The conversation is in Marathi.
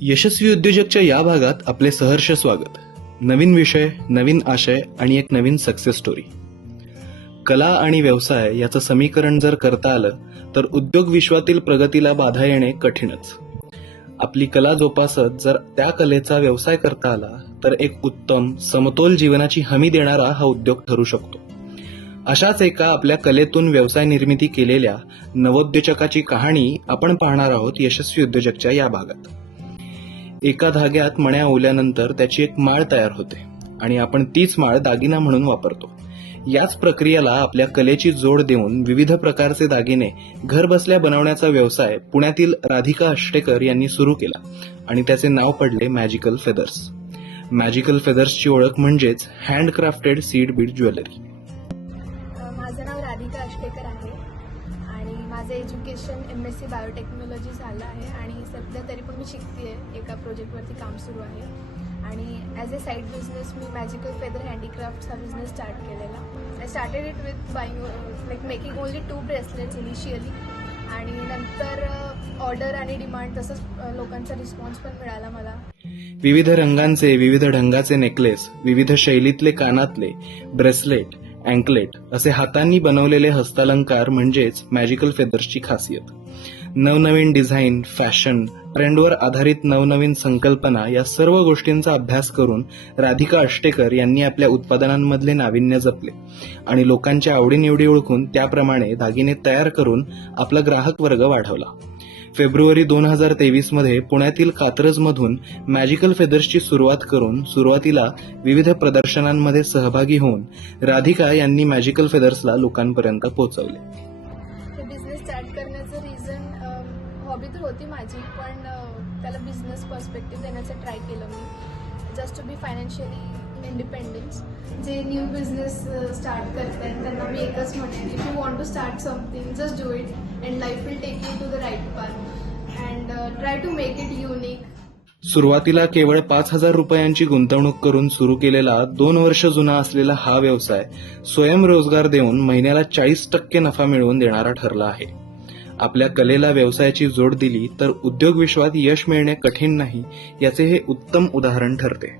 यशस्वी उद्योजकच्या या भागात आपले सहर्ष स्वागत. नवीन विषय नवीन आशय आणि एक नवीन सक्सेस स्टोरी कला आणि व्यवसाय याचं समीकरण जर करता आलं तर उद्योग विश्वातील प्रगतीला बाधा येणे कठीणच. आपली कला जोपासत जर त्या कलेचा व्यवसाय करता आला तर एक उत्तम समतोल जीवनाची हमी देणारा हा उद्योग ठरू शकतो. अशाच एका आपल्या कलेतून व्यवसाय निर्मिती केलेल्या नवोद्योजकाची कहाणी आपण पाहणार आहोत यशस्वी उद्योजकच्या या भागात. एका धाग्यात मण्या ओल्यानंतर त्याची एक माळ तयार होते आणि आपण तीच माळ दागिना म्हणून वापरतो. याच प्रक्रियेला आपल्या कलेची जोड देऊन विविध प्रकारचे दागिने घर बसल्या बनवण्याचा व्यवसाय पुण्यातील राधिका अष्टेकर यांनी सुरू केला आणि त्याचे नाव पडले मॅजिकल फेदर्स मॅजिकल फेदर्सची ओळख म्हणजेच हँडक्राफ्टेड सीड बीड ज्वेलरी माझं नाव राधिका अष्टेकर आहे. आणि माझं education M S C biotechnology झालं आहे आणि सध्या तरी पण मी शिकते आहे. एका प्रोजेक्टवरती काम सुरू आहे. आणि ॲज अ साईड बिझनेस मी मॅजिकल फेदर हँडीक्राफ्टचा बिझनेस स्टार्ट केलेला. I started it with buying like making only two bracelets initially आणि नंतर uh, ऑर्डर आणि डिमांड तसंच uh, लोकांचा रिस्पॉन्स पण मिळाला मला. विविध रंगांचे विविध ढंगाचे नेकलेस विविध शैलीतले कानातले ब्रेसलेट अँकलेट असे हातांनी बनवलेले हस्तालंकार म्हणजेच मॅजिकल फेदर्सची खासियत. नवनवीन डिझाईन फॅशन ट्रेंडवर आधारित नवनवीन संकल्पना या सर्व गोष्टींचा अभ्यास करून राधिका अष्टेकर यांनी आपल्या उत्पादनांमधले नाविन्य जपले आणि लोकांच्या आवडीनिवडी ओळखून त्याप्रमाणे दागिने तयार करून आपला ग्राहक वर्ग वाढवला. फेब्रुवारी दोन हजार तेवीसमध्ये पुण्यातील कात्रजमधून मॅजिकल फेदर्सची सुरुवात करून सुरुवातीला विविध प्रदर्शनांमध्ये सहभागी होऊन राधिका यांनी मॅजिकल फेदर्सला लोकांपर्यंत पोहोचवले. बिझनेस स्टार्ट करण्याचं रिझन हॉबी तर होती माझी पण त्याला बिझनेस पर्स्पेक्टिव्ह देण्याचं ट्राय केलं मी. Just to be financially independence जे न्यू बिझनेस स्टार्ट करत आहेत त्यांना मी एकच म्हणेन if you want to start something just do it and life will take you to the right path and try to make it unique सुरुवातीला केवळ पाच हजार रुपयांची गुंतवणूक करून सुरू केलेला दोन वर्ष जुना असलेला हा व्यवसाय स्वयंरोजगार देऊन महिन्याला चाळीस टक्के नफा मिळवून देणारा ठरला आहे. आपल्या कलेला व्यवसायाची जोड दिली तर उद्योग विश्वात यश मिळणे कठीण नाही याचे हे उत्तम उदाहरण ठरते.